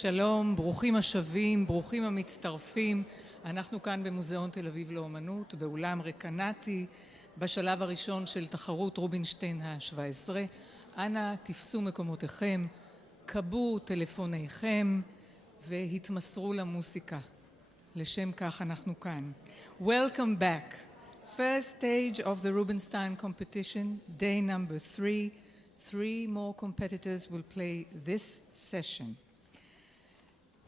שלום, ברוכים השבים, ברוכים המצטרפים. אנחנו כאן במוזיאון תל אביב לאומנות, באולם רקנטי, בשלב הראשון של תחרות רובינשטיין ה-17. אנא תפסו מקומותיכם, קבו טלפוניכם והתמסרו למוסיקה. לשם כך אנחנו כאן. Welcome back. First stage of the Rubinstein Competition, day number 3. 3 more competitors will play this session.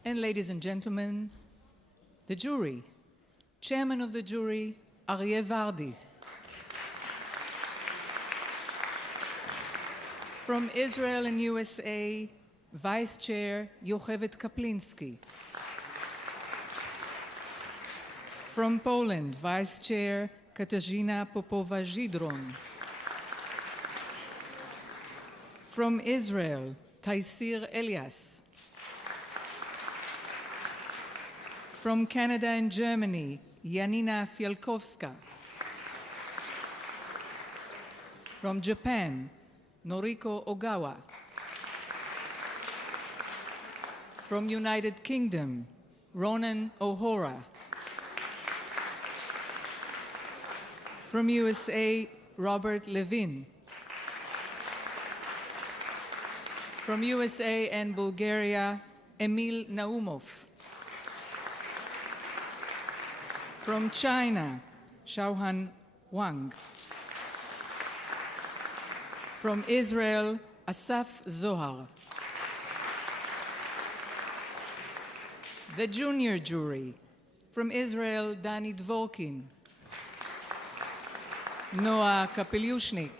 And ladies and gentlemen, the jury. Chairman of the jury, Aryeh Vardi. From Israel and USA, Vice Chair, Yocheved Kaplinsky. From Poland, Vice Chair, Katarzyna Popowa-Zhidron. From Israel, Taysir Elias. From Canada and Germany, Janina Fialkowska. From Japan, Noriko Ogawa. From United Kingdom, Ronan O'Hora. From USA, Robert Levin. From USA and Bulgaria, Emil Naumov. From China, Xiaohan Wang. From Israel, Asaf Zohar. The junior jury. From Israel, Dani Dvorkin. Noah Kapelyushnik.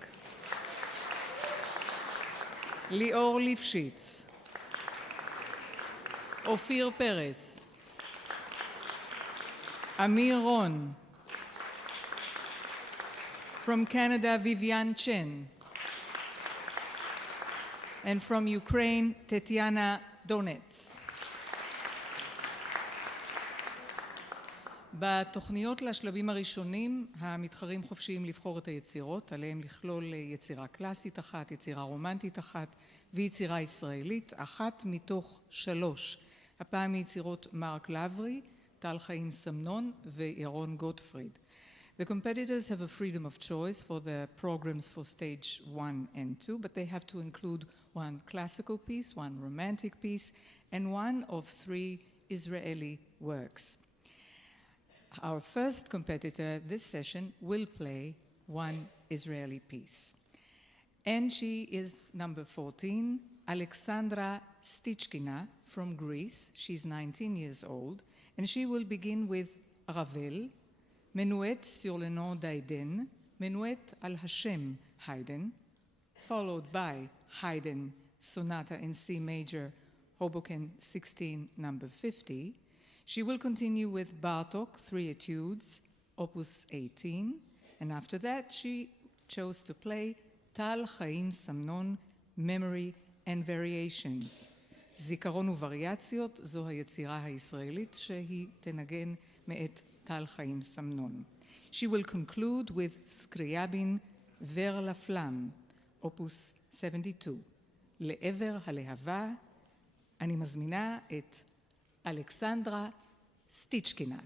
Lior Lifshitz. Ophir Pérez. Amir Ron. From Canada, Vivian Chen. And from Ukraine, Tetiana Donetz. בתוכניות לשלבים הראשונים, המתחרים חופשיים לבחור את היצירות, עליהם לכלול יצירה קלאסית אחת, יצירה רומנטית אחת ויצירה ישראלית, אחת מתוך 3. הפעם מיצירות מרק לברי, טל חיים סמנון וירון גוטפריד. The competitors have a freedom of choice for the programs for stage 1 and 2, but they have to include one classical piece, one romantic piece, and one of 3 Israeli works. Our first competitor this session will play one Israeli piece. And she is number 14, Alexandra Stichkina from Greece. She's 19 years old, and she will begin with Ravel, Menuet sur le nom d'Haydn, Menuet al Hashem Haydn, followed by Haydn Sonata in C major, Hoboken 16, number 50. She will continue with Bartók, 3 Etudes, Opus 18, and after that she chose to play Tal Chaim Samnon, Memory and Variations. זיכרון ווריאציות זו היצירה הישראלית שהיא תנגן מאת טל חיים סמנון. She will conclude with Scriabin Vers la Flamme, Opus 72. לעבר הלהבה אני מזמינה את אלכסנדרה סטיצ'קינה.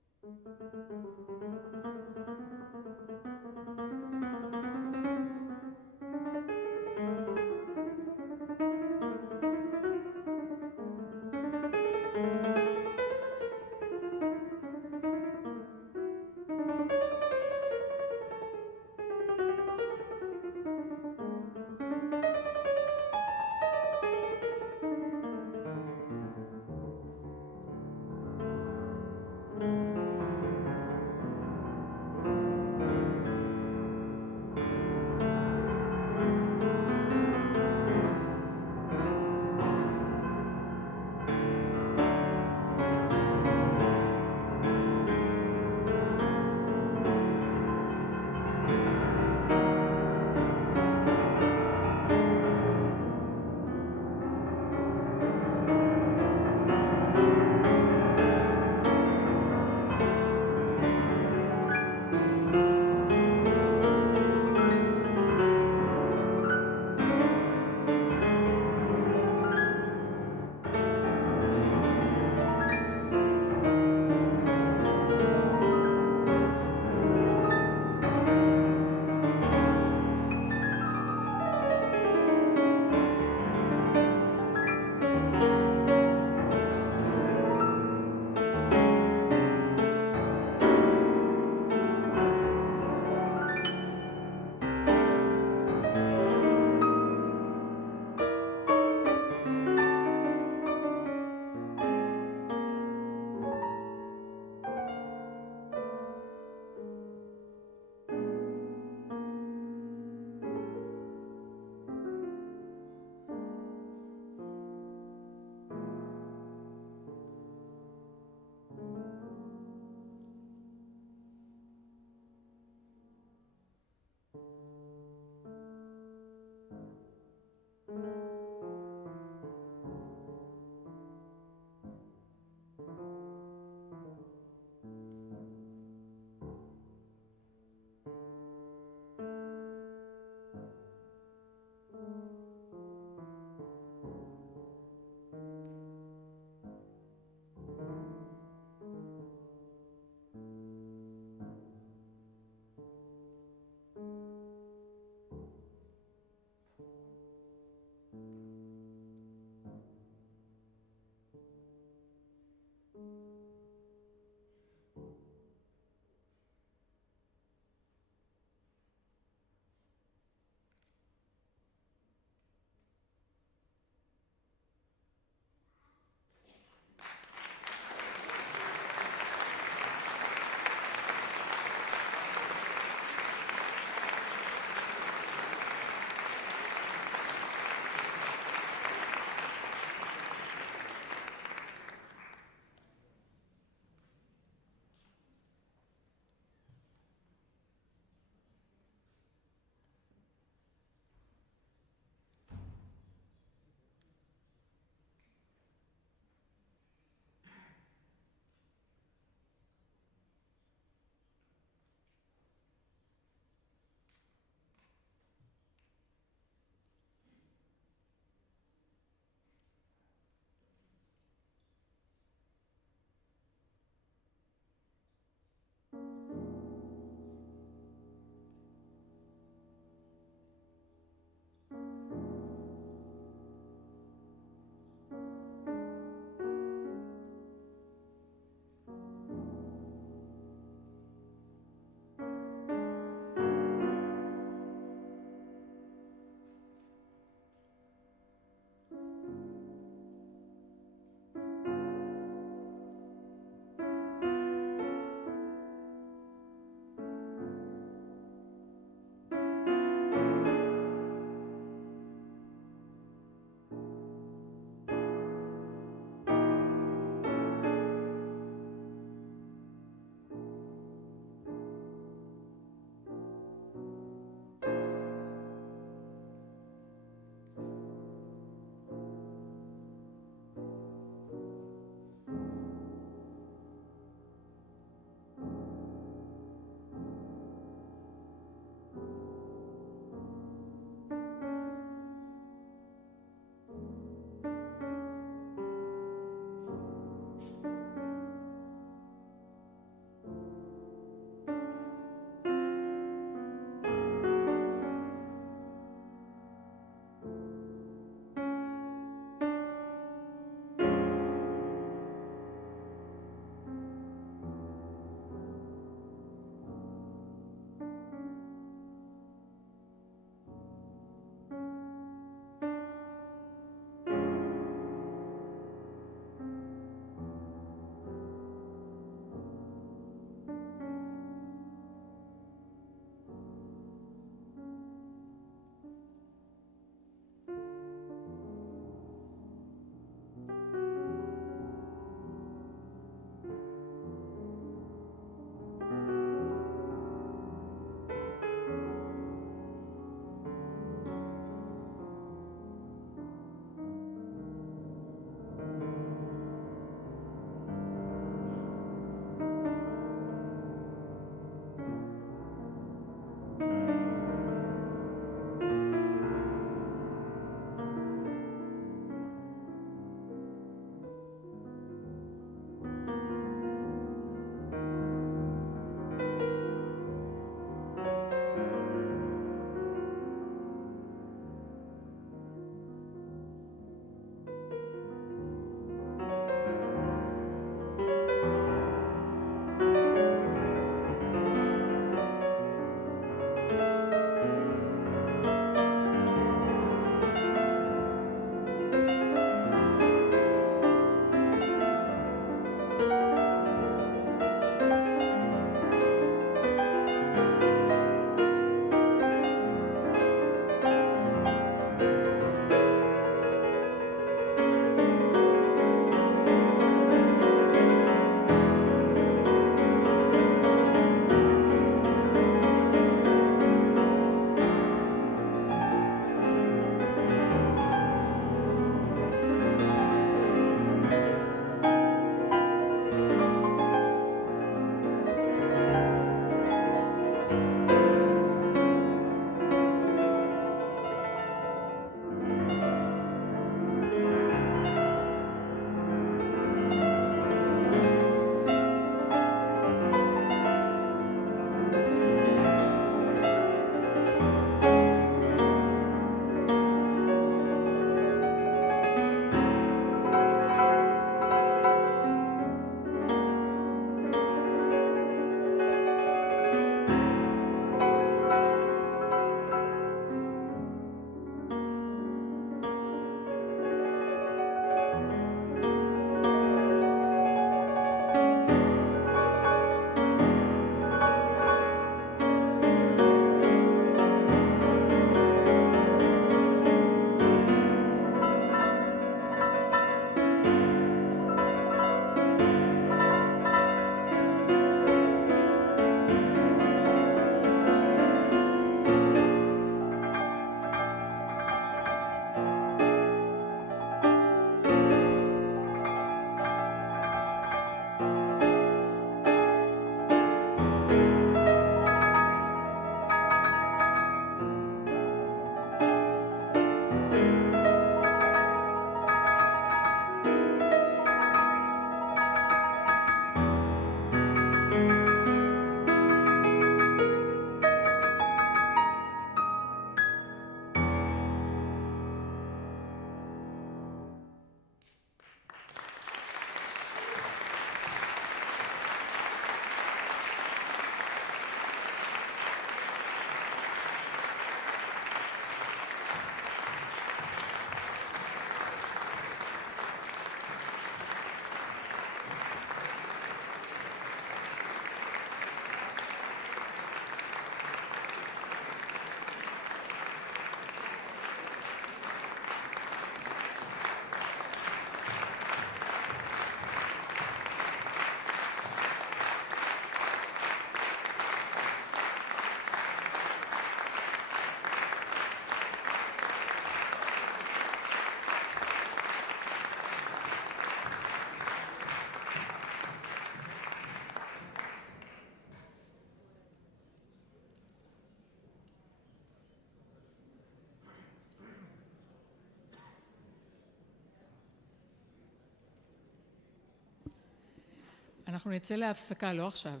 אנחנו נצא להפסקה, לא עכשיו,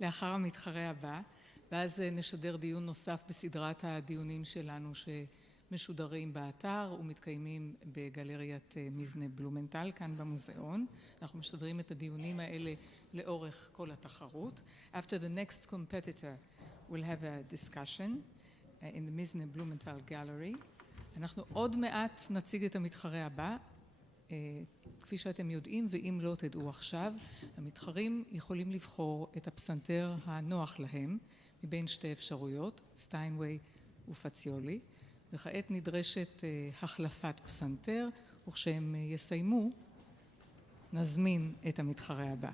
לאחר המתחרה הבא, ואז נשדר דיון נוסף בסדרת הדיונים שלנו שמשודרים באתר ומתקיימים בגלריית מזנה בלומנטל כאן במוזיאון. אנחנו משדרים את הדיונים האלה לאורך כל התחרות. After the next competitor we'll have a discussion in the מזנה בלומנטל gallery. אנחנו עוד מעט נציג את המתחרה הבא. כפי שאתם יודעים, ואם לא תדעו עכשיו, המתחרים יכולים לבחור את הפסנתר הנוח להם מבין שתי אפשרויות, סטיינווי ופציולי, וכעת נדרשת החלפת פסנתר וכשהם יסיימו, נזמין את המתחרה הבא.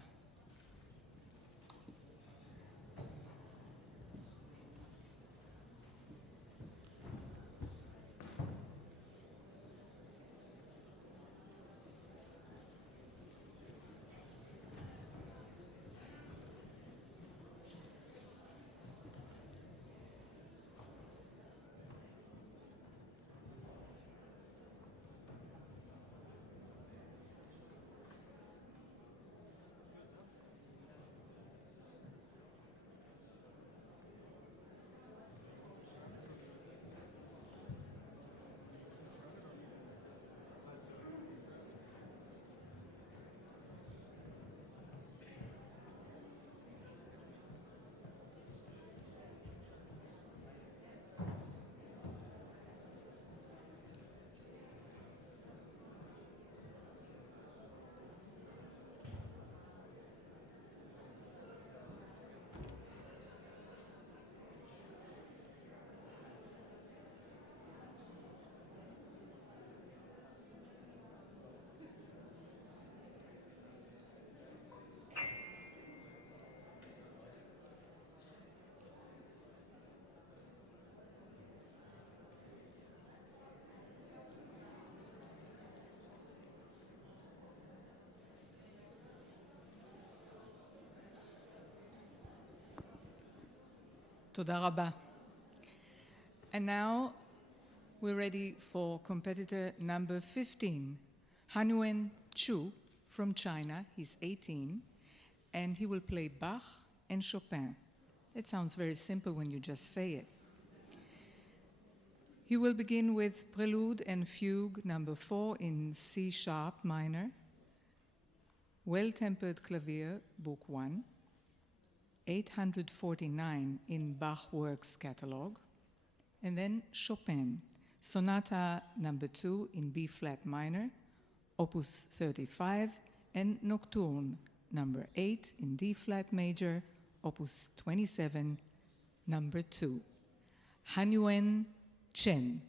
תודה רבה. And now we're ready for competitor number 15, Hanwen Chu from China. He's 18, and he will play Bach and Chopin. It sounds very simple when you just say it. He will begin with Prelude and Fugue number 4 in C sharp minor, Well-Tempered Clavier, Book 1, 849 in Bach Works Catalog, and then Chopin, Sonata number 2 in B-flat minor, Opus 35, and Nocturne number 8 in D-flat major, Opus 27, number 2. Hanwen Chen.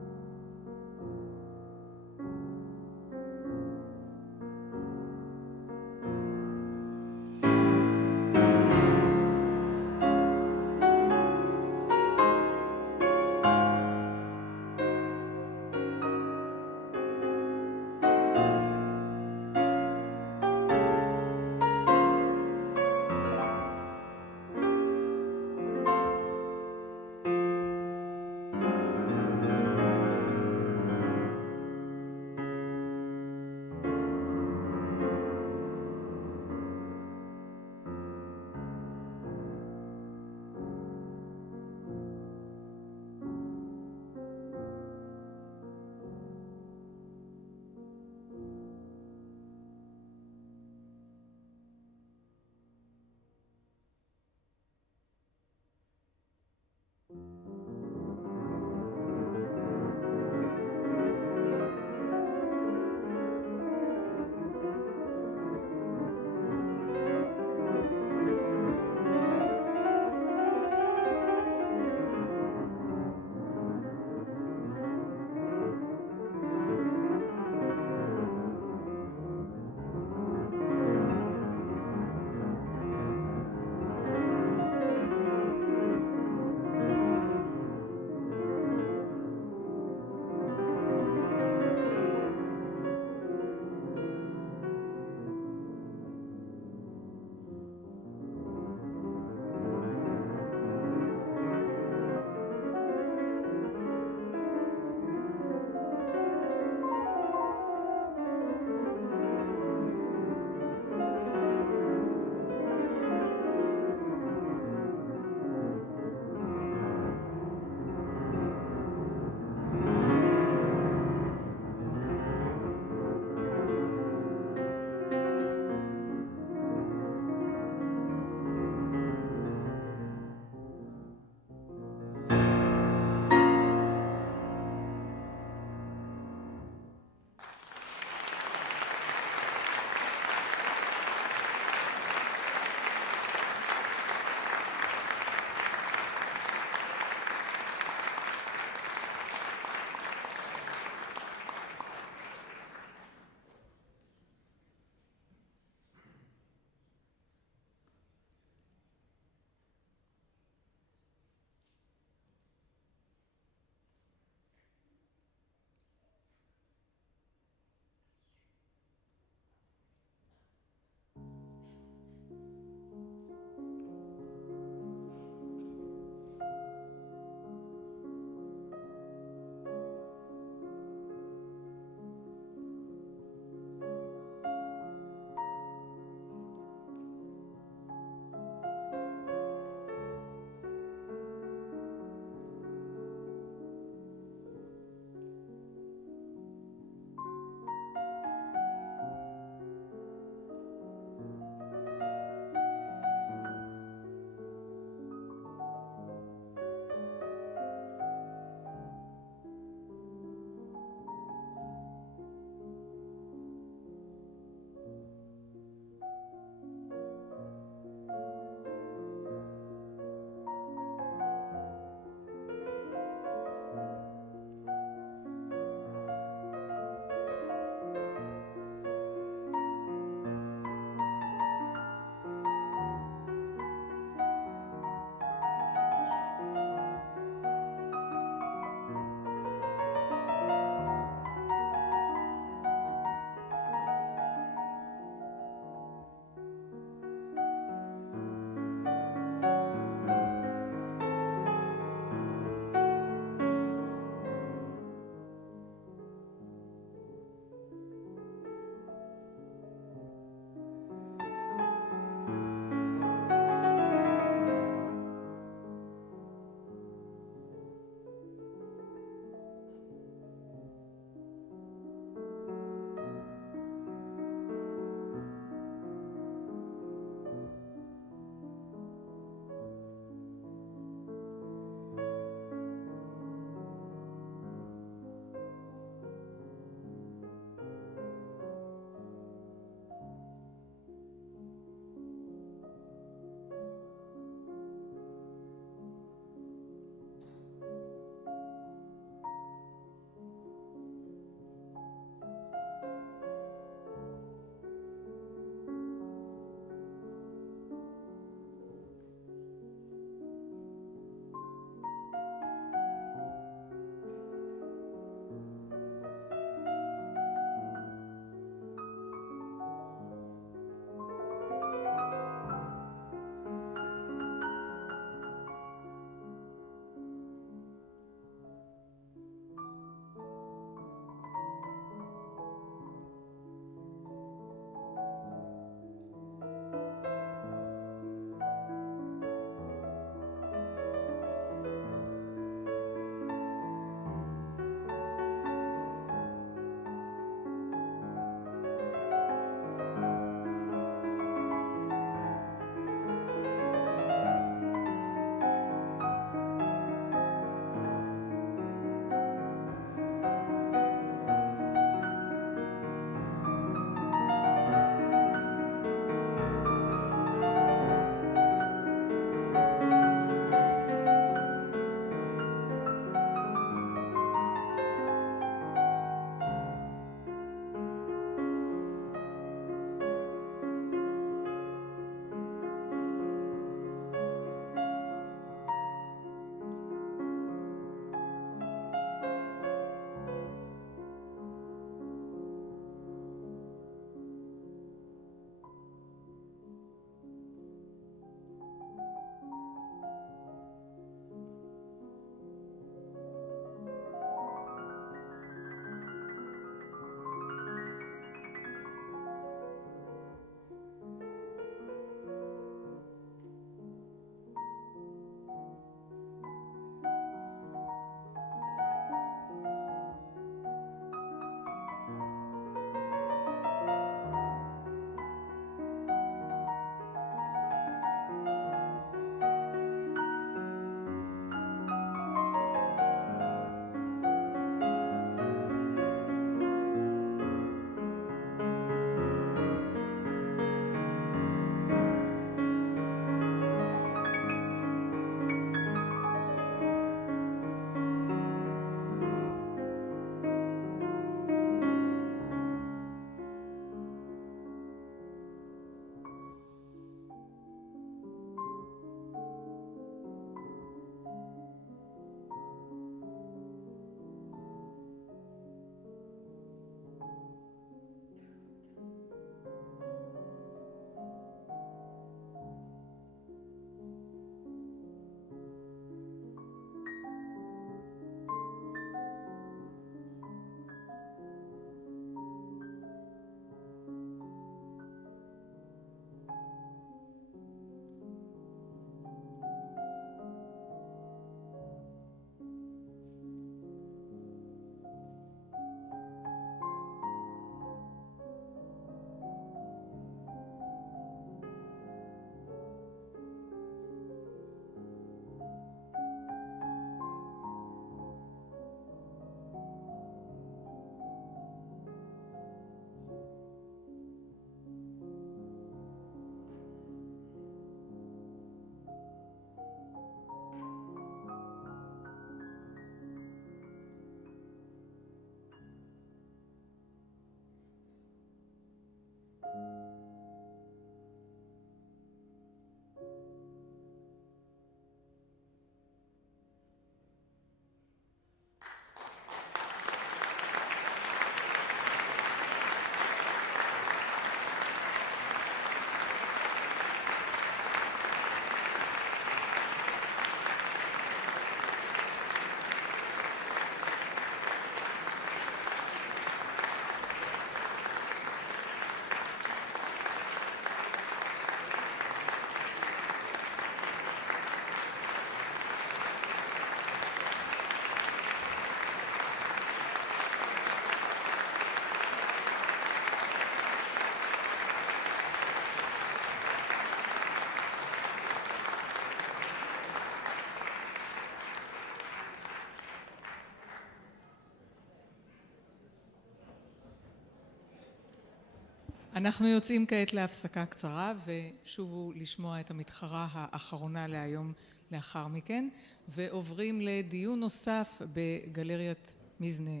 אנחנו יוצאים כעת להפסקה קצרה ושובו לשמוע את המתחרה האחרונה להיום לאחר מכן, ועוברים לדיון נוסף בגלריית מזנה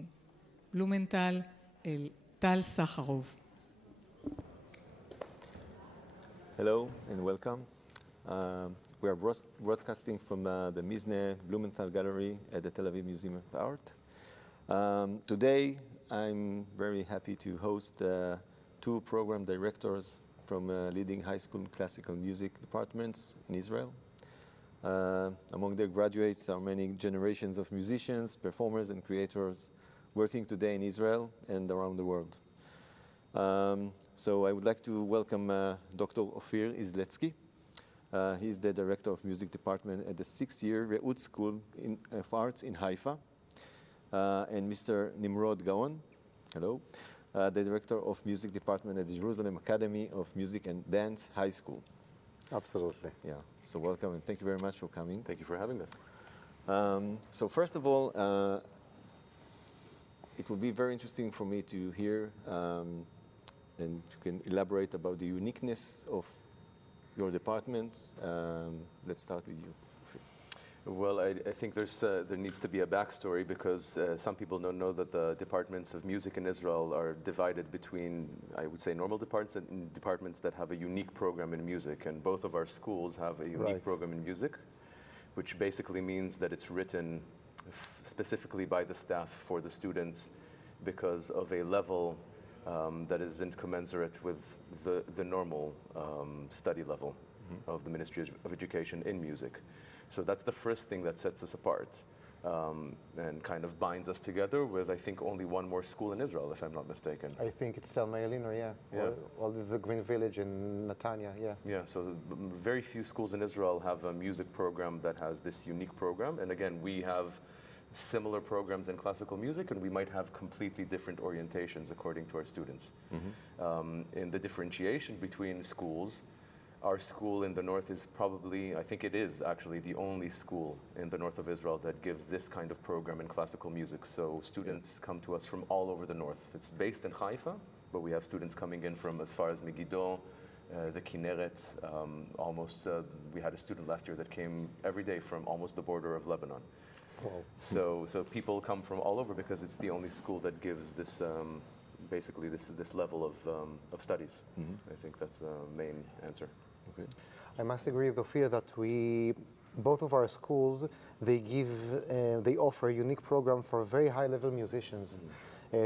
בלומנטל אל טל סחרוב. Hello and welcome. We are broadcasting from the Mizne Blumenthal Gallery at the Tel Aviv Museum of Art. Today I'm very happy to host two program directors from leading high school classical music departments in Israel. Among their graduates are many generations of musicians, performers and creators working today in Israel and around the world. So I would like to welcome Dr. Ofir Izletsky. He is the director of music department at the 6th-year Reut School of Arts in Haifa. And Mr. Nimrod Gaon, hello, the director of music department at the Jerusalem Academy of Music and Dance High School. Absolutely. Yeah, so welcome and thank you very much for coming. Thank you for having us. So first of all, it will be very interesting for me to hear and you can elaborate about the uniqueness of your department. Let's start with you. Well, I think there needs to be a backstory because some people don't know that the departments of music in Israel are divided between, I would say, normal departments and departments that have a unique program in music. And both of our schools have a unique program in music, which basically means that it's written specifically by the staff for the students because of a level that isn't commensurate with the normal study level of the Ministry of Education in music. So that's the first thing that sets us apart and kind of binds us together with, I think, only one more school in Israel, if I'm not mistaken. I think it's Tel Aviv, or the Green Village in Netanya, Yeah, so very few schools in Israel have a music program that has this unique program. And again, we have similar programs in classical music, and we might have completely different orientations according to our students. In the differentiation between schools, our school in the north is probably, I think it is actually the only school in the north of Israel that gives this kind of program in classical music. So students come to us from all over the north. It's based in Haifa, but we have students coming in from as far as Megiddo, the Kinneret, we had a student last year that came every day from almost the border of Lebanon. Wow. So people come from all over because it's the only school that gives this basically this level of studies. I think that's the main answer. Okay. I must agree with Ofir that both of our schools, they offer a unique program for very high-level musicians,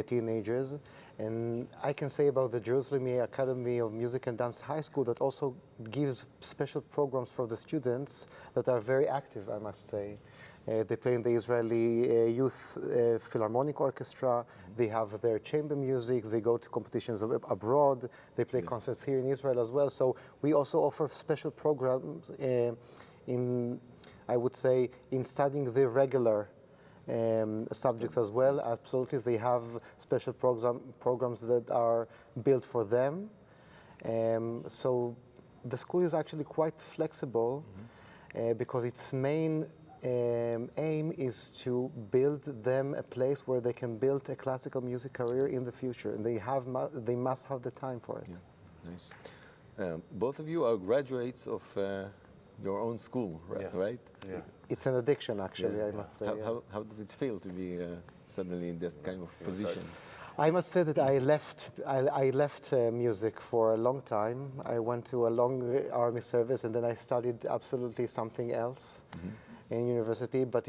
teenagers. And I can say about the Jerusalem Academy of Music and Dance High School that also gives special programs for the students that are very active, I must say. They play in the Israeli Youth Philharmonic Orchestra. They have their chamber music. They go to competitions abroad. They play concerts here in Israel as well. So we also offer special programs I would say, in studying the regular subjects as well. Absolutely, they have special programs that are built for them. So the school is actually quite flexible because its main aim is to build them a place where they can build a classical music career in the future, and they must have the time for it. Yeah. Nice. Both of you are graduates of your own school, right? Yeah. It's an addiction, actually, I must say. How does it feel to be suddenly in this kind of position? I must say that I left music for a long time. I went to a long army service, and then I studied absolutely something else in university. But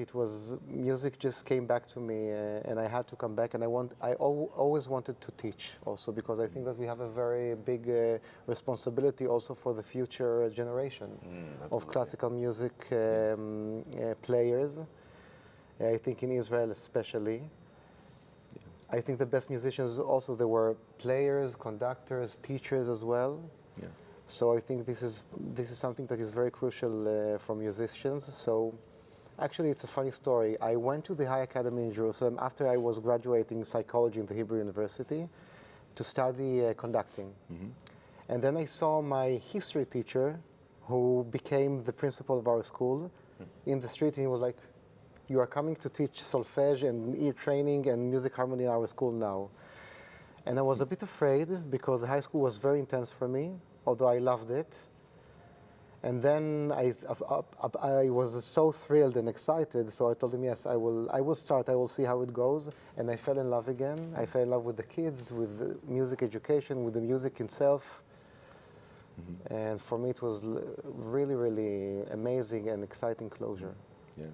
music just came back to me, and I had to come back. And I always wanted to teach also, because I think that we have a very big responsibility also for the future generation of classical music players. I think in Israel especially. I think the best musicians also, there were players, conductors, teachers as well. Yeah. So I think this is something that is very crucial for musicians. So actually it's a funny story. I went to the High Academy in Jerusalem after I was graduating psychology in the Hebrew University to study conducting. And then I saw my history teacher, who became the principal of our school, in the street, and he was like, "You are coming to teach solfege and ear training and music harmony in our school now." And I was a bit afraid because high school was very intense for me, although I loved it. And then I was so thrilled and excited, so I told him, yes, I will start, I will see how it goes. And I fell in love again. I fell in love with the kids, with the music education, with the music itself. And for me, it was really, really amazing and exciting closure. Yeah,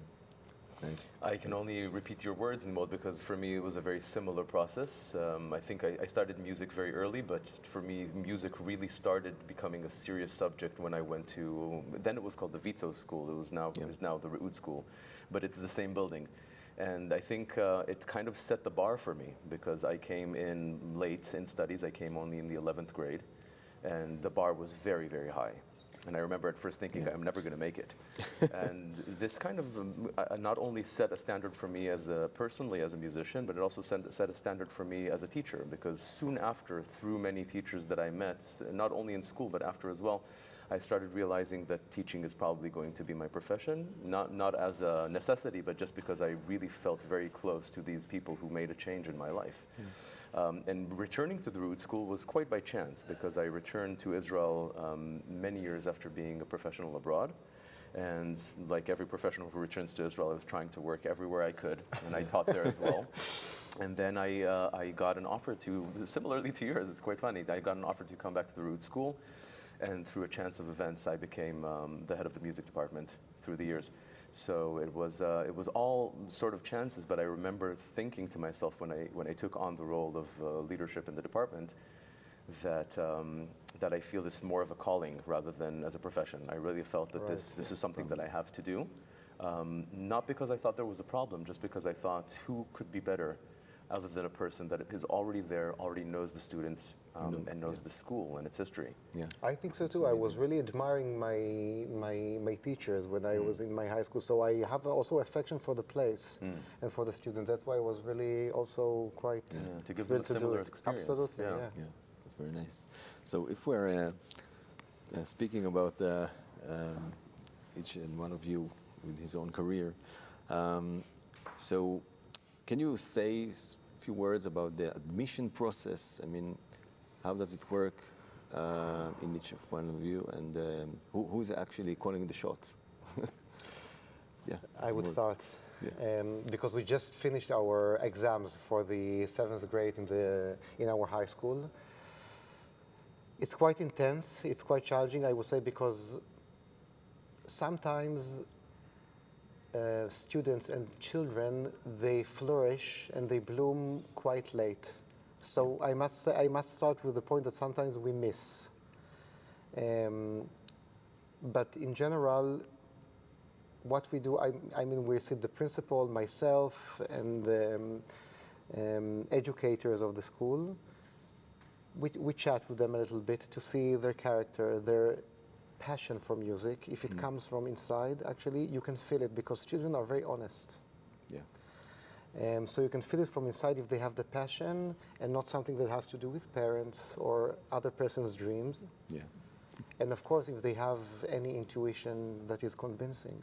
nice. I can only repeat your words, Nimod, because for me it was a very similar process. I think I started music very early, but for me music really started becoming a serious subject when I went to, then it was called the Vitso School, it is now the Reut School, but it's the same building. And I think it kind of set the bar for me, because I came in late in studies, I came only in the 11th grade, and the bar was very, very high. And I remember at first thinking, I'm never going to make it. And this kind of not only set a standard for me personally as a musician, but it also set a standard for me as a teacher, because soon after, through many teachers that I met, not only in school, but after as well, I started realizing that teaching is probably going to be my profession, not as a necessity, but just because I really felt very close to these people who made a change in my life. And returning to the Reut School was quite by chance, because I returned to Israel many years after being a professional abroad. And like every professional who returns to Israel, I was trying to work everywhere I could, and I taught there as well. And then I got an offer to, similarly to yours, it's quite funny, I got an offer to come back to the Reut School, and through a chance of events, I became the head of the music department through the years. So it was all sort of chances, but I remember thinking to myself when I took on the role of leadership in the department that I feel this more of a calling rather than as a profession. I really felt that this is something that I have to do, not because I thought there was a problem, just because I thought who could be better other than a person that is already there, already knows the students and knows the school and its history. Yeah, I think so too. I was really admiring my teachers when I was in my high school, so I have also affection for the place and for the students. That's why I was really also quite to give them a similar experience. Absolutely, yeah, that's very nice. So if we're speaking about each and one of you with his own career, so can you say a few words about the admission process? I mean, how does it work in each of one of you, and who is actually calling the shots? Yeah, I would start because we just finished our exams for the 7th grade in our high school. It's quite intense. It's quite challenging, I would say, because sometimes students and children, they flourish and they bloom quite late. So I must say, I must start with the point that sometimes we miss. But in general, what we do, I mean, we sit the principal, myself, and educators of the school. We chat with them a little bit to see their character, their passion for music. If it comes from inside, actually, you can feel it, because children are very honest. Yeah. So you can feel it from inside if they have the passion and not something that has to do with parents or other person's dreams. Yeah. And of course, if they have any intuition that is convincing.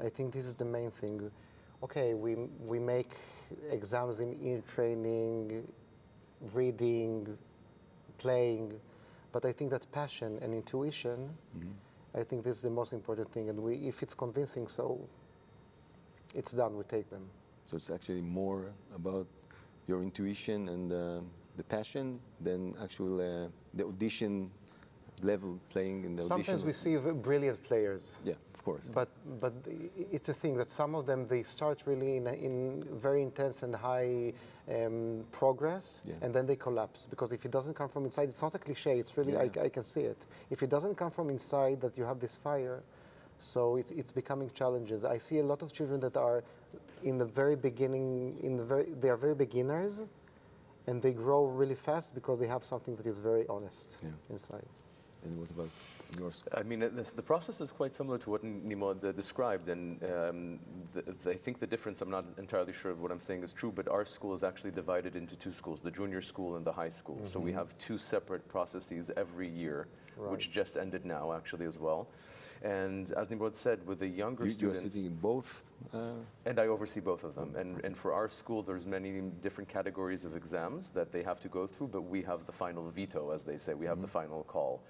I think this is the main thing. Okay, we make exams in ear training, reading, playing, but I think that passion and intuition, I think this is the most important thing. And if it's convincing, so it's done, we take them. So it's actually more about your intuition and the passion than actual the audition level playing in the audition. Sometimes we see brilliant players. Yeah, of course. But it's a thing that some of them, they start really in very intense and high progress, and then they collapse. Because if it doesn't come from inside, it's not a cliche, it's really, I can see it. If it doesn't come from inside that you have this fire, so it's becoming challenges. I see a lot of children that are in the very beginning, they are very beginners, and they grow really fast because they have something that is very honest inside. And what about yours? I mean, the process is quite similar to what Nimod described, and I think the difference, I'm not entirely sure of what I'm saying is true, but our school is actually divided into two schools, the junior school and the high school. So we have two separate processes every year, which just ended now actually as well. And as Nimrod said, with the younger You are students... sitting in both? And I oversee both of them. And for our school, there's many different categories of exams that they have to go through, but we have the final veto, as they say. We have the final call.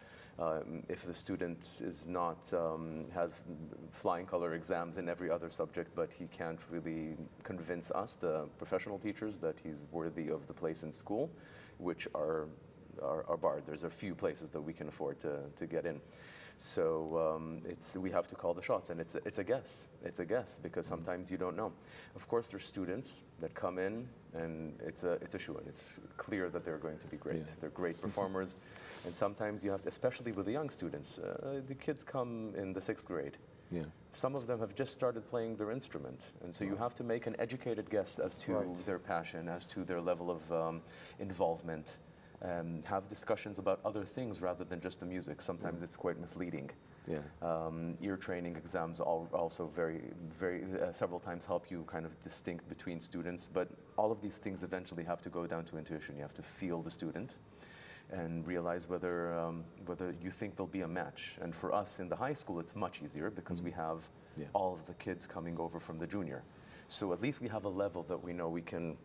If the student is not, has flying color exams in every other subject, but he can't really convince us, the professional teachers, that he's worthy of the place in school, which are barred. There's a few places that we can afford to get in. So we have to call the shots, and it's a guess. It's a guess because sometimes you don't know. Of course, there's students that come in, and it's a shoo-in. It's clear that they're going to be great. Yeah. They're great performers, and sometimes you have to, especially with the young students. The kids come in the 6th grade. Yeah. Some of them have just started playing their instrument, and so you have to make an educated guess as to their passion, as to their level of involvement. Have discussions about other things rather than just the music. Sometimes it's quite misleading. Yeah. Ear training exams also several times help you kind of distinct between students, but all of these things eventually have to go down to intuition. You have to feel the student and realize whether you think there'll be a match. And for us in the high school, it's much easier because we have all of the kids coming over from the junior. So at least we have a level that we know we can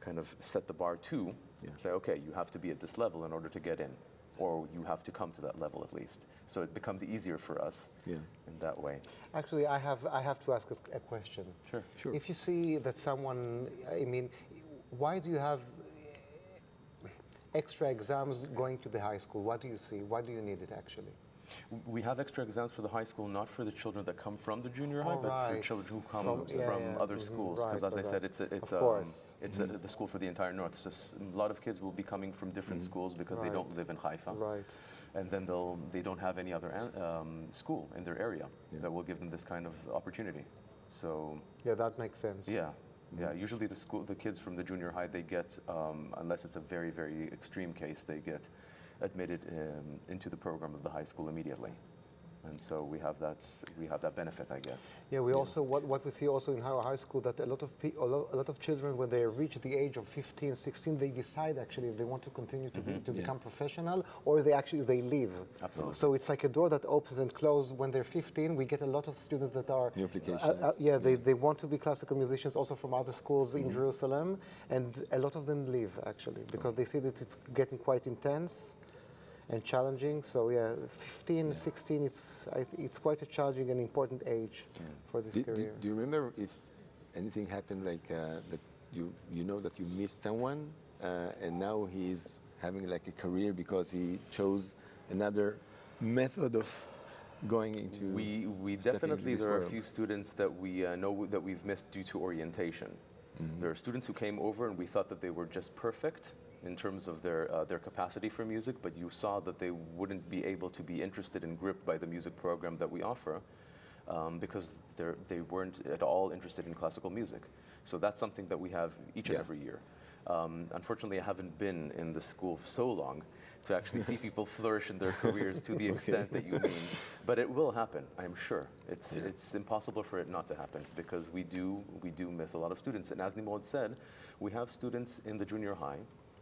kind of set the bar to. Say, okay, you have to be at this level in order to get in, or you have to come to that level at least. So it becomes easier for us in that way. Actually, I have to ask a question. Sure. Sure. If you see that someone, I mean, why do you have extra exams going to the high school? What do you see? Why do you need it actually? We have extra exams for the high school, not for the children that come from the junior high, but for children who come from other schools. Because as I said, it's the school for the entire north. So a lot of kids will be coming from different schools because they don't live in Haifa. Right. And then they don't have any other school in their area that will give them this kind of opportunity. So yeah, that makes sense. Yeah. Yeah, usually the kids from the junior high, they get, unless it's a very, very extreme case, they get admitted into the program of the high school immediately. And so we have that benefit, I guess. Yeah, we also what we see also in our high school, that a lot of children, when they reach the age of 15, 16, they decide actually if they want to continue to become professional, or they leave. Absolutely. So it's like a door that opens and closes. When they're 15, we get a lot of students that are new applications. They want to be classical musicians also from other schools in Jerusalem, and a lot of them leave actually because they see that it's getting quite intense and challenging. So yeah, 15, 16, it's quite a challenging and important age for this career. Do you remember if anything happened like that you know that you missed someone and now he's having like a career because he chose another method of going into we definitely, there are a few students that we know that we've missed due to orientation. There are students who came over and we thought that they were just perfect in terms of their capacity for music, but you saw that they wouldn't be able to be interested and gripped by the music program that we offer because they weren't at all interested in classical music. So that's something that we have each and every year. Unfortunately, I haven't been in the school so long to actually see people flourish in their careers to the extent that you mean. But it will happen, I'm sure. It's impossible for it not to happen because we do miss a lot of students. And as Nimrod said, we have students in the junior high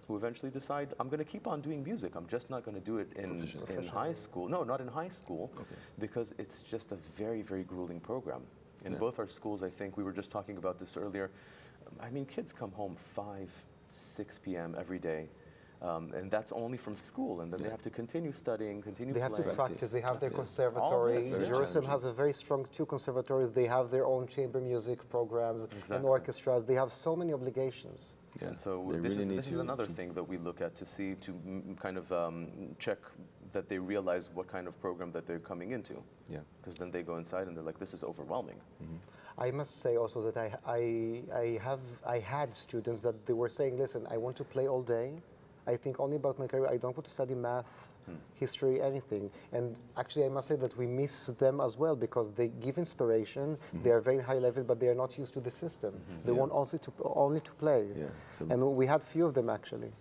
who eventually decide, I'm going to keep on doing music. I'm just not going to do it in high school. No, not in high school, because it's just a very, very grueling program. In both our schools, I think, we were just talking about this earlier. I mean, kids come home 5, 6 p.m. every day. And that's only from school, and then they have to continue studying, continue They playing. have to practice, they have their conservatory. Jerusalem has a very strong 2 conservatories. They have their own chamber music programs and orchestras. They have so many obligations. Yeah. And so this is another thing that we look at to see, to kind of check that they realize what kind of program that they're coming into. Yeah. Because then they go inside and they're like, this is overwhelming. I must say also that I had students that they were saying, listen, I want to play all day. I think only about my career. I don't want to study math, history, anything. And actually, I must say that we miss them as well because they give inspiration. They are very high level, but they are not used to the system. They want only to play. Yeah. So and we had few of them actually.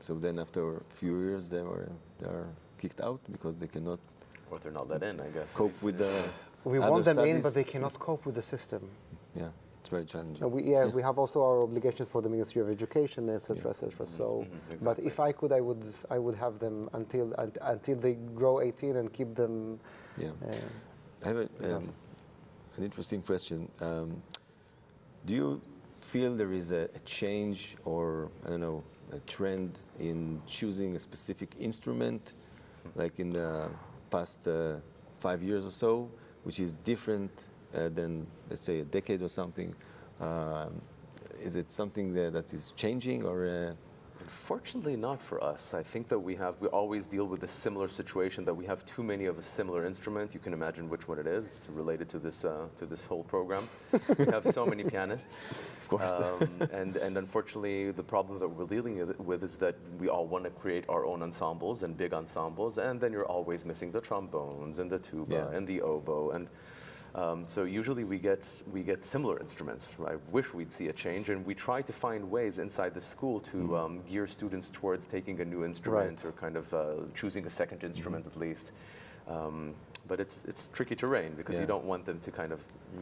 So then, after a few years, they are kicked out because they cannot. Or they're not let in, I guess. Cope with the. We want them in, but they cannot cope with the system. Yeah. It's very challenging. We have also our obligations for the Ministry of Education, etc., etc. So, but if I could, I would have them until they grow 18 and keep them. Yeah. I have an interesting question. Do you feel there is a change or, I don't know, a trend in choosing a specific instrument, like in the past 5 years or so, which is different than, let's say, a decade or something? Is it something that is changing, or? Unfortunately, not for us. I think that we always deal with a similar situation, that we have too many of a similar instrument. You can imagine which one it is. It's related to this whole program. We have so many pianists. Of course. And unfortunately, the problem that we're dealing with is that we all want to create our own ensembles and big ensembles, and then you're always missing the trombones and the tuba and the oboe. And so usually we get similar instruments. I wish we'd see a change, and we try to find ways inside the school to gear students towards taking a new instrument, or kind of choosing a second instrument at least. But it's tricky terrain because you don't want them to kind of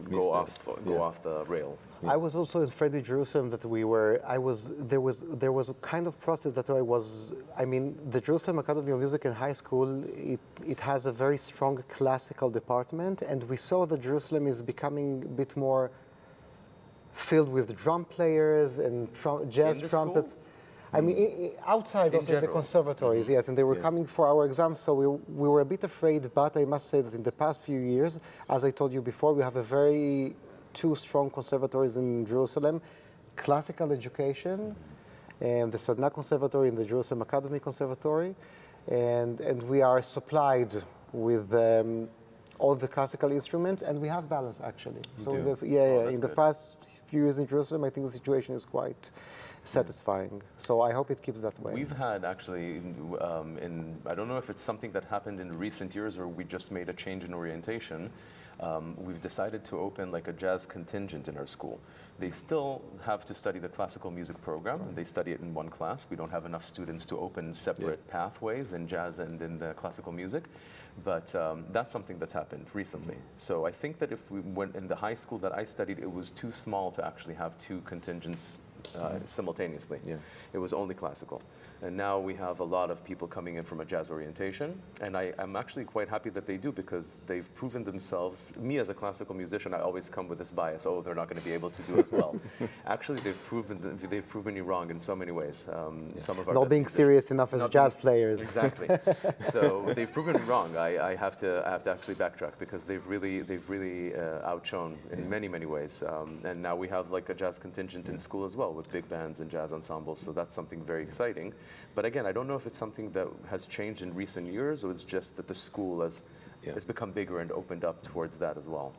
go off the rail. I was also afraid in Jerusalem that there was a kind of process that the Jerusalem Academy of Music in high school, it has a very strong classical department, and we saw that Jerusalem is becoming a bit more filled with drum players and jazz trumpet. I mean, outside also the conservatories, yes, and they were coming for our exams, so we were a bit afraid, but I must say that in the past few years, as I told you before, we have two strong conservatories in Jerusalem, classical education, and the Sadna Conservatory and the Jerusalem Academy Conservatory, and we are supplied with all the classical instruments, and we have balance actually. So in the past few years in Jerusalem, I think the situation is quite satisfying. So I hope it keeps that way. We've had actually, I don't know if it's something that happened in recent years or we just made a change in orientation. We've decided to open like a jazz contingent in our school. They still have to study the classical music program, and they study it in one class. We don't have enough students to open separate pathways in jazz and in the classical music. But that's something that's happened recently. So I think that if we went in the high school that I studied, it was too small to actually have two contingents simultaneously. It was only classical. And now we have a lot of people coming in from a jazz orientation, and I'm actually quite happy that they do, because they've proven themselves. Me as a classical musician, I always come with this bias, oh, they're not going to be able to do as well. Actually, they've proven me wrong in so many ways. Some of our not being serious enough as jazz players. Exactly. So they've proven me wrong. I have to actually backtrack, because they've really outshone in many ways. And now we have like a jazz contingent in school as well, with big bands and jazz ensembles. So that's something very exciting. But again, I don't know if it's something that has changed in recent years, or it's just that the school has become bigger and opened up towards that as well.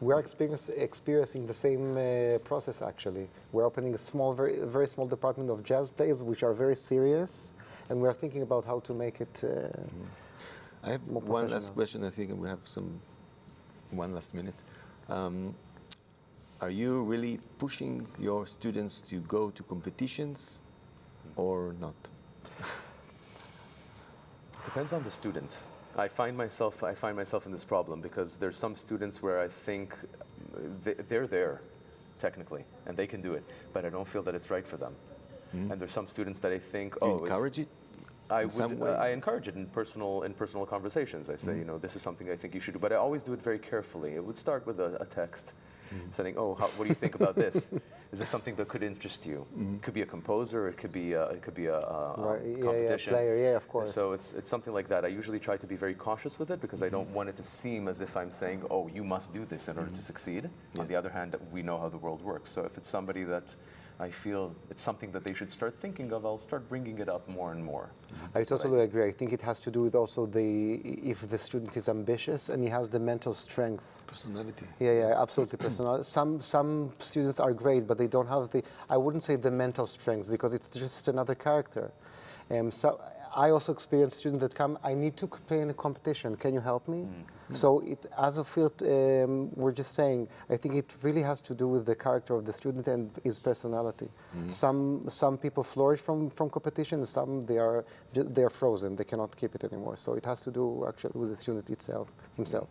We're experiencing the same process actually. We're opening a very small department of jazz players, which are very serious, and we're thinking about how to make it I have one last question. I think we have one last minute. Are you really pushing your students to go to competitions or not? Depends on the student. I find myself in this problem, because there's some students where I think they're there technically and they can do it, but I don't feel that it's right for them. And there's some students that I think, you encourage it? I encourage it in personal conversations. I say, this is something I think you should do, but I always do it very carefully. It would start with a text, saying, what do you think about this? Is this something that could interest you? It could be a composer, it could be a competition. Player, of course. So it's something like that. I usually try to be very cautious with it, because I don't want it to seem as if I'm saying, oh, you must do this in order to succeed. On the other hand, we know how the world works. So if it's somebody that I feel it's something that they should start thinking of, I'll start bringing it up more and more. I totally agree. I think it has to do with also if the student is ambitious and he has the mental strength. Personality. Yeah, absolutely. Personality. Some students are great, but they don't have I wouldn't say the mental strength, because it's just another character. So I also experience students that come, I need to play in a competition, can you help me? So as a field, we're just saying, I think it really has to do with the character of the student and his personality. Some people flourish from competition, and some they're frozen, they cannot keep it anymore. So it has to do actually with the student himself.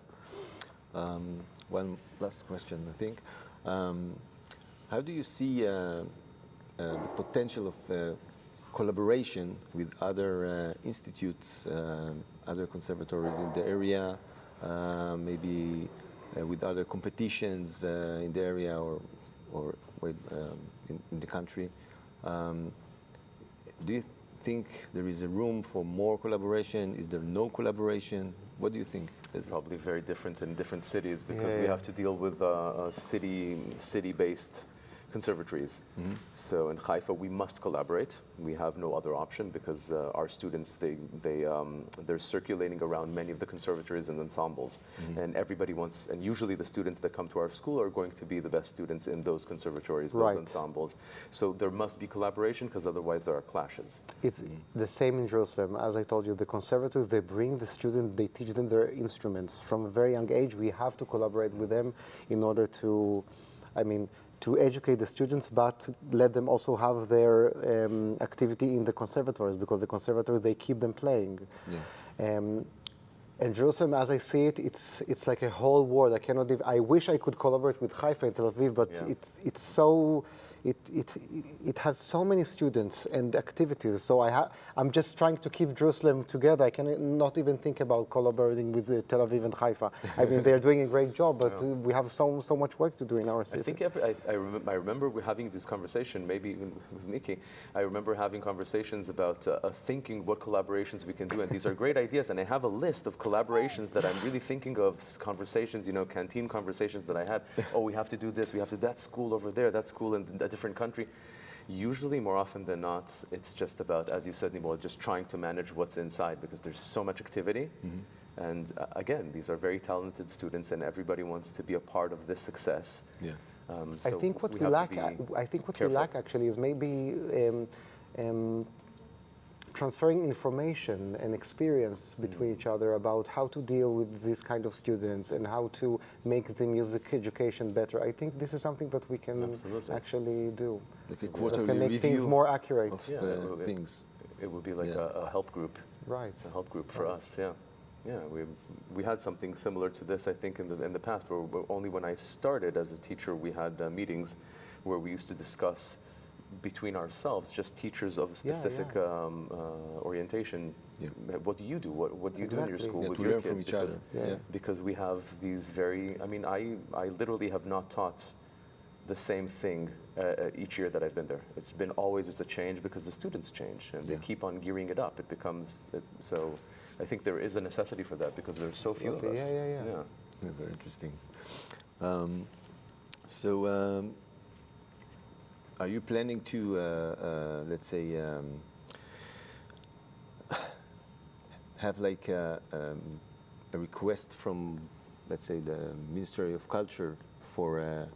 One last question, I think. How do you see the potential of collaboration with other institutes, other conservatories in the area, maybe with other competitions in the area or in the country. Do you think there is a room for more collaboration? Is there no collaboration? What do you think? It's probably very different in different cities because we have to deal with city-based conservatories. So in Haifa, we must collaborate. We have no other option because our students, they're circulating around many of the conservatories and ensembles. And everybody wants, and usually the students that come to our school are going to be the best students in those conservatories, those ensembles. So there must be collaboration because otherwise there are clashes. It's the same in Jerusalem. As I told you, the conservatories, they bring the students, they teach them their instruments. From a very young age, we have to collaborate with them in order to, to educate the students, but let them also have their activity in the conservatories, because the conservatories, they keep them playing. And Jerusalem, as I see it, it's like a whole world. I cannot even, I wish I could collaborate with Haifa and Tel Aviv, but it's so, it has so many students and activities. So I'm just trying to keep Jerusalem together. I cannot even think about collaborating with Tel Aviv and Haifa. I mean, they're doing a great job, but we have so much work to do in our city. I think I remember we're having this conversation, maybe even with Miki. I remember having conversations about thinking what collaborations we can do, and these are great ideas. And I have a list of collaborations that I'm really thinking of, conversations, canteen conversations that I had. Oh, we have to do this, we have to, that school over there, that school in a different country. Usually, more often than not, it's just about, as you said, Nimo, just trying to manage what's inside because there's so much activity. And again, these are very talented students, and everybody wants to be a part of this success. So I think what we lack actually is maybe transferring information and experience between each other about how to deal with these kind of students and how to make the music education better. I think this is something that we can actually do. Like a quarterly can make review things more accurate. of things. It would be like a help group. Right. A help group for us, we had something similar to this, I think, in the past, where only when I started as a teacher, we had meetings where we used to discuss between ourselves, just teachers of specific orientation. What do you do? What do you do in your school with to your learn kids? from each other. Because we have these very, I literally have not taught the same thing each year that I've been there. It's been always, it's a change because the students change and they keep on gearing it up. It becomes, so I think there is a necessity for that because there's so few of us. Very interesting. Are you planning to, let's say, have like a request from, let's say, the Ministry of Culture for, I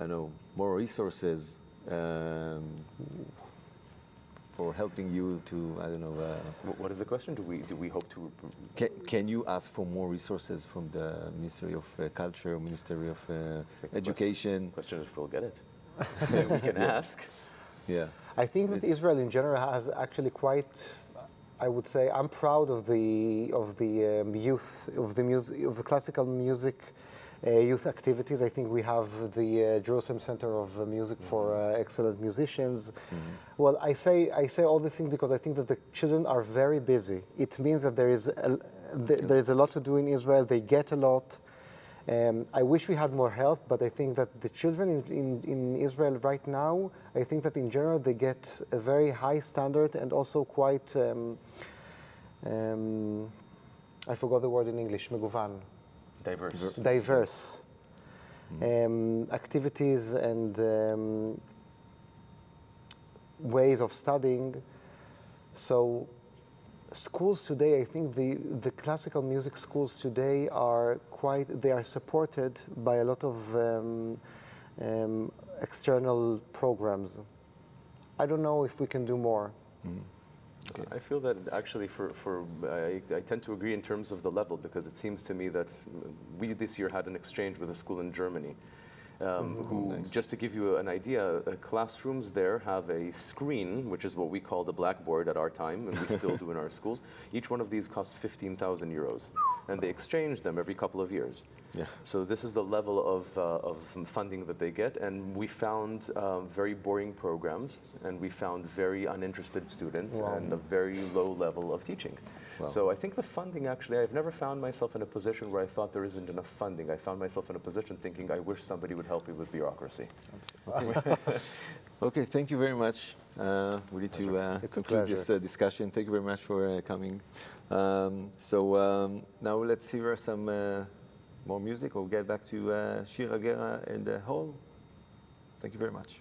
don't know, more resources for helping you to, I don't know. What is the question? Do we hope to? Can you ask for more resources from the Ministry of Culture, Ministry of Education? Question is if we'll get it. We can ask. I think that Israel in general has actually quite, I would say, I'm proud of the youth, of the classical music youth activities. I think we have the Jerusalem Center of Music for excellent musicians. Well, I say all these things because I think that the children are very busy. It means that there is a lot to do in Israel. They get a lot. I wish we had more help, but I think that the children in Israel right now, I think that in general they get a very high standard and also quite, I forgot the word in English, meguvan. Diverse. Activities and ways of studying. So schools today, I think the classical music schools today are supported by a lot of external programs. I don't know if we can do more. Okay. I feel that actually I tend to agree in terms of the level because it seems to me that we this year had an exchange with a school in Germany. Just to give you an idea, classrooms there have a screen, which is what we call the blackboard at our time, and we still do in our schools. Each one of these costs 15,000 euros, and they exchange them every couple of years. Yeah. So this is the level of funding that they get, and we found very boring programs, and we found very uninterested students, Wow. and a very low level of teaching. Wow. So I think the funding, actually, I've never found myself in a position where I thought there isn't enough funding. I found myself in a position thinking, I wish somebody would help me with bureaucracy. Okay, thank you very much. We need to It's a conclude this pleasure. discussion. Thank you very much for coming. Now let's hear some more music. We'll get back to Shir Agera in the hall. Thank you very much.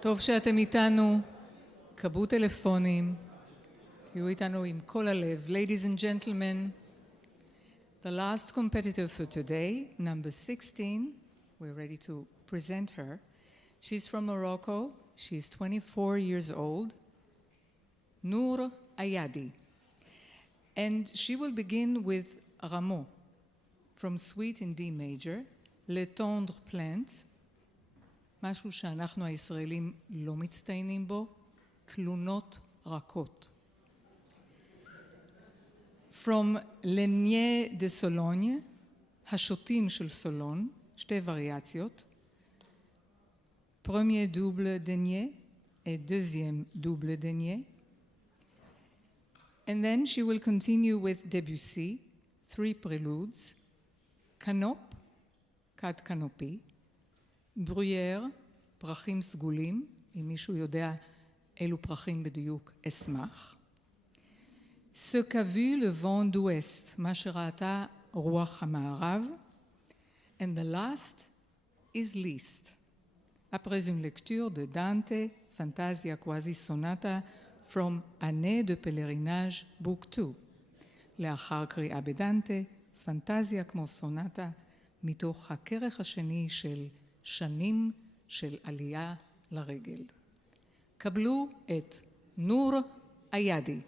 טוב שאתם איתנו, קבעו טלפונים, תהיו איתנו עם כל הלב. Ladies and gentlemen, the last competitor for today, number 16, we're ready to present her. She's from Morocco, she's 24 years old, Nour Ayadi. And she will begin with Rameau, from Suite in D major, Le Tendre Plainte, משהו שאנחנו הישראלים לא מצטיינים בו, תלונות רכות. From Lenier de Sologne, השוטים של סולון, שתי וריאציות, premier double denier et deuxième double denier. And then she will continue with Debussy, 3 preludes, Canop, 4 canopy, ברוייר, פרחים סגולים, אם מישהו יודע אילו פרחים בדיוק, אשמח. Ce qu'a vu le vent d'ouest, מה שראתה רוח המערב. And the last is Liszt. Après une lecture de Dante, Fantasia quasi sonata from Année de pèlerinage, book 2. לאחר קריאה בדנטה, פנטזיה כמו סונטה, מתוך הכרך השני של שנים של עלייה לרגל. קבלו את נור איידי.